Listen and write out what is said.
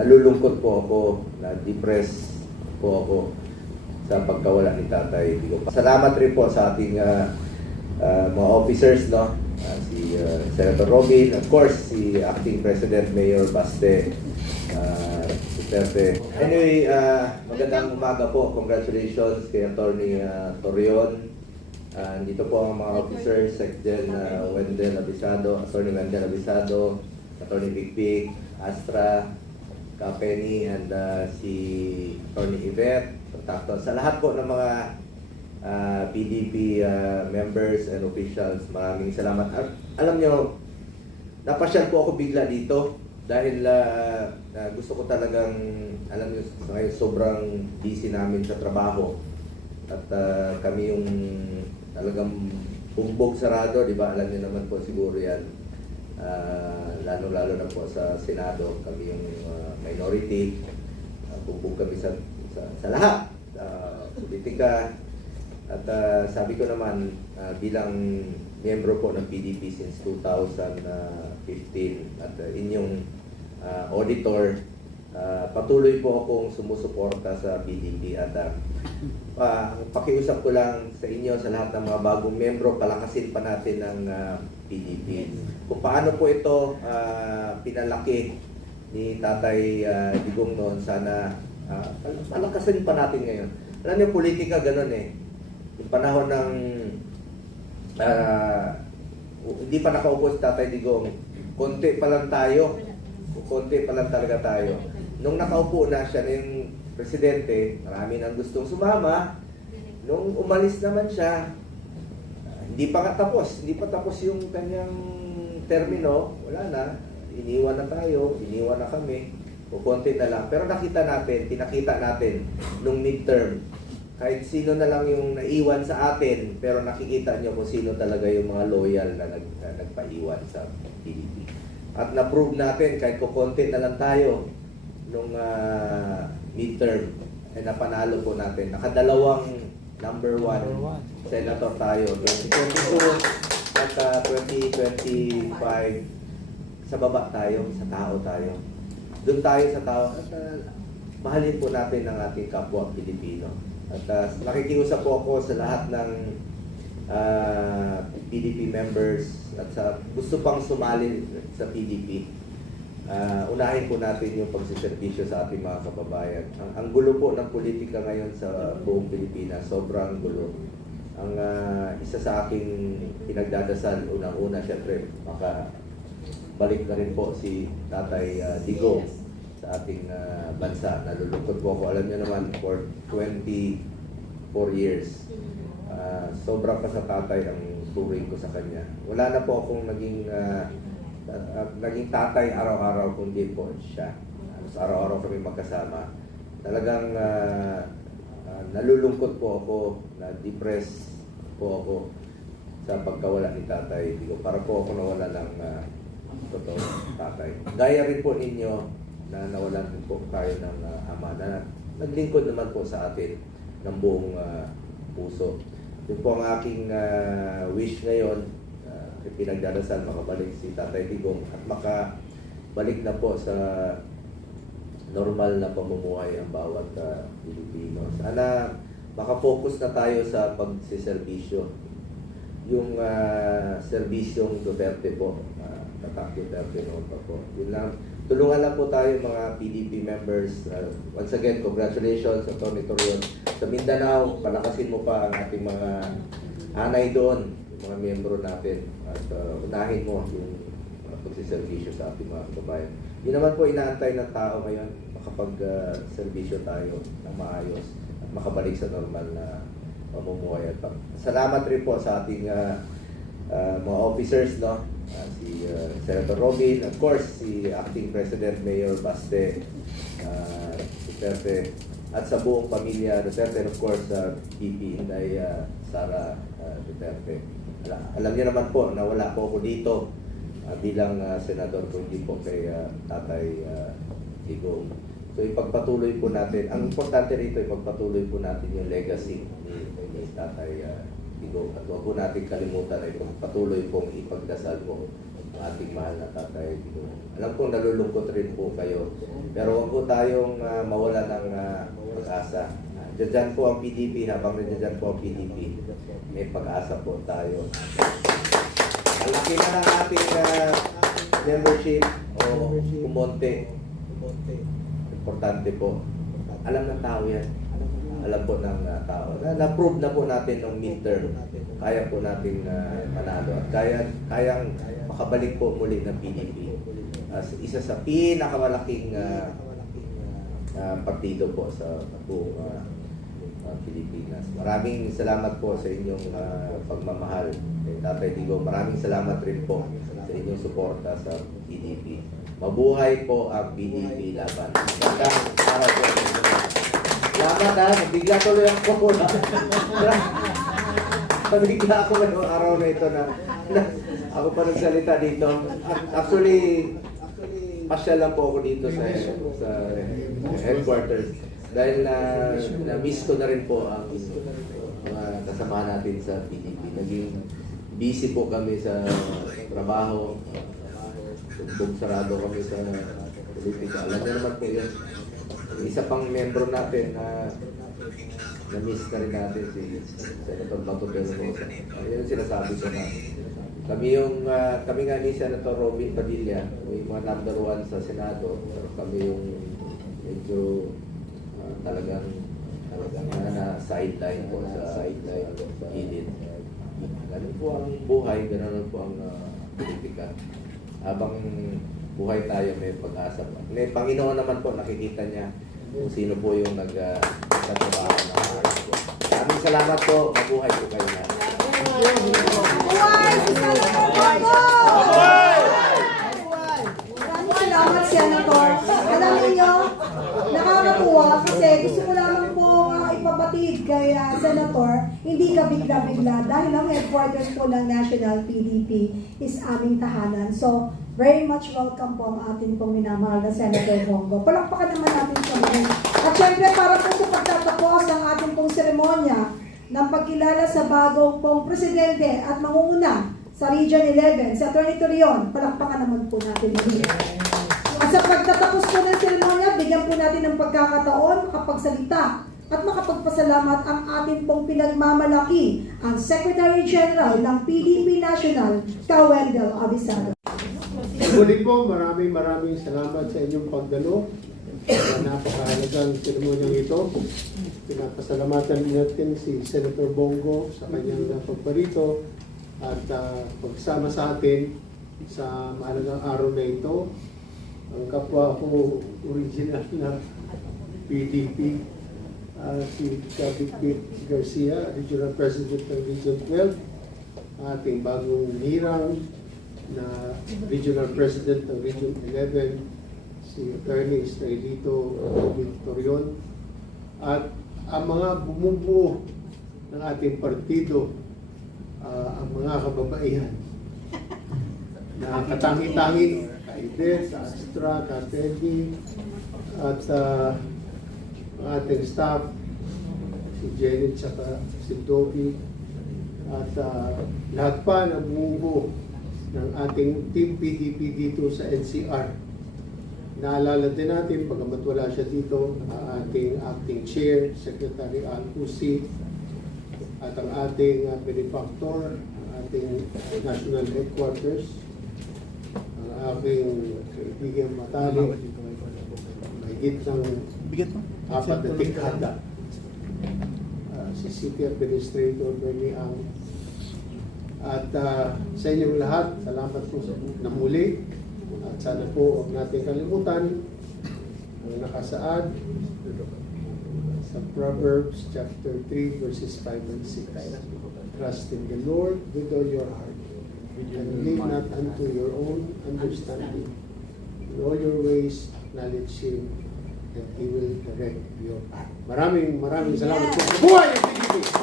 nalulungkot po ako, na-depress po ako sa pagkawala ni Tatay Digong. Salamat rin po sa ating mga officers, no? Si Senator Robin, of course, si Acting President Mayor Baste Duterte. Anyway, magandang umaga po. Congratulations kay Attorney Torion. Dito po ang mga officers, Secgen Wendell Abisado, Attorney Wendell Abisado, Attorney Big Astra, Kapeni, and si Attorney Yvette. Sa lahat po ng mga PDP members and officials, maraming salamat. Alam nyo, napasyal po ako bigla dito dahil gusto ko talagang, alam nyo, ngayon sobrang busy namin sa trabaho at kami yung talagang bumbog sarado, di ba? Alam nyo naman po siguro yan, lalo-lalo na po sa Senado, kami yung minority, bumbog kami sa lahat, politika. At sabi ko naman, bilang miyembro po ng PDP since 2015 at inyong auditor, patuloy po akong sumusuporta sa PDP at pakiusap ko lang sa inyo, sa lahat ng mga bagong miyembro, palakasin pa natin ang PDP. Kung paano po ito pinalaki ni Tatay Digong noon, sana palakasin pa natin ngayon. Alam niyo, politika ganun eh. Yung panahon ng hindi pa nakaupo si Tatay Digong, konti pa lang tayo, konti pa lang talaga tayo. Nung nakaupo na siya yung presidente, marami nang gustong sumama. Nung umalis naman siya, hindi pa tapos yung kanyang termino, wala na, iniwan na tayo, iniwan na kami, o konti na lang. Pero pinakita natin nung midterm, kahit sino na lang yung naiwan sa atin, pero nakikita nyo kung sino talaga yung mga loyal na nagpaiwan sa PDP. At na-prove natin, kahit kukonti na lang tayo nung midterm, ay napanalo po natin. Nakadalawang number 1 senator tayo, 2022 at 2025. Sa baba tayo, sa tao tayo. Doon tayo sa tao. At mahalin po natin ang ating kapwa Pilipino. At nakikiusap po ako sa lahat ng PDP members at sa gusto pang sumali sa PDP. Unahin po natin yung pagsiservisyo sa ating mga kababayan. Ang gulo po ng politika ngayon sa buong Pilipinas, sobrang gulo. Ang isa sa aking pinagdadasal, unang-una, syempre, balik na rin po si Tatay Digong sa ating bansa. Nalulungkot po ako. Alam niyo naman, for 24 years, sobra pa sa tatay ang turing ko sa kanya. Wala na po akong naging tatay araw-araw kundi po siya. Araw-araw kami magkasama. Talagang nalulungkot po ako, na-depress po ako sa pagkawala ni Tatay Digong. Para po ako nawala ng totoong tatay. Gaya rin po ninyo na nawalan din po tayo ng ama na naglingkod naman po sa atin ng buong puso. Yun po ang aking wish ngayon, pinagdarasal makabalik si Tatay Digong at makabalik na po sa normal na pamumuhay ang bawat Pilipino. Sana makafocus na tayo sa pagsiservisyo. Yung serbisyong Duterte po, Tatak Duterte noon pa po. Yun lang. Tulungan lang po tayo mga PDP members. Once again, congratulations sa Atty. Torion. Sa Mindanao, palakasin mo pa ang ating mga anay doon, yung mga miyembro natin. At unahin mo yung pagsiservisyo sa ating mga kababayan. Yun naman po inaantay ng tao ngayon, makapag-servisyo tayo ng maayos at makabalik sa normal na pamumuhay. Salamat rin po sa ating mga officers, no? Si Senator Robin, of course, si Acting President Mayor Baste Duterte, at sa buong pamilya Duterte, and of course, VP Inday Sara Duterte. Alam niyo naman po na wala po ako dito bilang senador, kundi po kay Tatay Digong. So ipagpatuloy po natin, ang importante rito, ipagpatuloy po natin yung legacy ni Tatay Digong. At huwag po natin kalimutan ay patuloy pong ipagdasal po ating mahal na Tatay Digong. Alam kong nalulungkot rin po kayo, pero huwag po tayong mawala ng pag-asa. Diyan po ang PDP, habang nandiyan po ang PDP, may pag-asa po tayo. Ang laki na ng ating membership o kumonte. Importante po. Alam ng tao yan. Alam po ng tao. Na-prove na po natin ng midterm. Kaya po natin manalo. At kayang makabalik po muli ng PDP. As isa sa pinakamalaking partido po sa buong Pilipinas. Maraming salamat po sa inyong pagmamahal. Tatay Digong, maraming salamat rin po sa inyong suporta sa PDP. Mabuhay po ang PDP laban. Magandang araw po. Salamat ha, nabigla tuloy ako. Nabigla ako ngayong araw na ito na ako pa nagsalita dito. Actually, pasyal lang po ako dito sa headquarters. Dahil na-miss ko na rin po ang mga kasama natin sa PDP. Naging busy po kami sa trabaho. Sumbong sarado kami sa politika. Alam niyo naman po yun. Isa pang membro natin na na-miss na rin natin si Senator Bato Peronosa. Yun sinasabi ko na kami nga ni Senator Robin Padilla, yung mga number 1 sa Senado, pero kami yung medyo talagang na sideline po sa gilid. Ganun po ang buhay, ganun po ang politika. Habang buhay tayo, may pag-asa pa. May Panginoon naman po, nakikita niya kung sino po yung nagtatrabaho na araw po. Maraming salamat po, mabuhay po kayo na. Salamat, Senator. Alam niyo, nakakatuwa kasi gusto ko lamang po ipabatid kay Senator, hindi ka bigla-bigla dahil ang headquarters po ng National PDP is aming tahanan. So, very much welcome po ang ating pong minamahal na Senator Bongo. Palakpakan naman natin siya ngayon. At syempre, para po sa pagtatapos ng ating pong seremonya ng pagkilala sa bagong pong presidente at mangunguna sa Region 11, sa Atty. Torion, palakpakan naman po natin ngayon. At sa pagtatapos po ng seremonya, bigyan po natin ng pagkakataon, makapagsalita at makapagpasalamat ang ating pong pinagmamalaki, ang Secretary General ng PDP National, Wendell Avisado. Muli po, maraming salamat sa inyong pagdalo sa napakahalagang seremonyang ito. Pinapasalamatan natin si Senator Bongo sa kanyang pagparito at pagsama sa atin sa mahalagang araw na ito. Ang kapwa ko original na PDP, si Bit Garcia, Regional President ng Region 12, ating bagong hirang na Regional President ng Region 11, si Attorney Israelito Torion, at ang mga bumubuo ng ating partido, ang mga kababaihan na katangi-tangi, Kaides, Astra, Kategi, at ang ating staff, si Janet at si Dobby, at lahat pa na bumubuo ng ating Team PDP dito sa NCR. Naalala din natin, pagamat wala siya dito, ang ating acting chair, Secretary Al Uzi, at ang ating benefactor, ang ating national headquarters, ang aking kaibigan matalik, mahigit ng 4 na dekada, si City Administrator Bernie Ang. At sa inyong lahat, salamat po na muli. At sana po huwag natin kalimutan ang nakasaad sa Proverbs chapter 3 verses 5 and 6. Trust in the Lord with all your heart and lean not unto your own understanding. In all your ways acknowledge Him and He will direct your path. Maraming salamat po. Buhay ang PDP!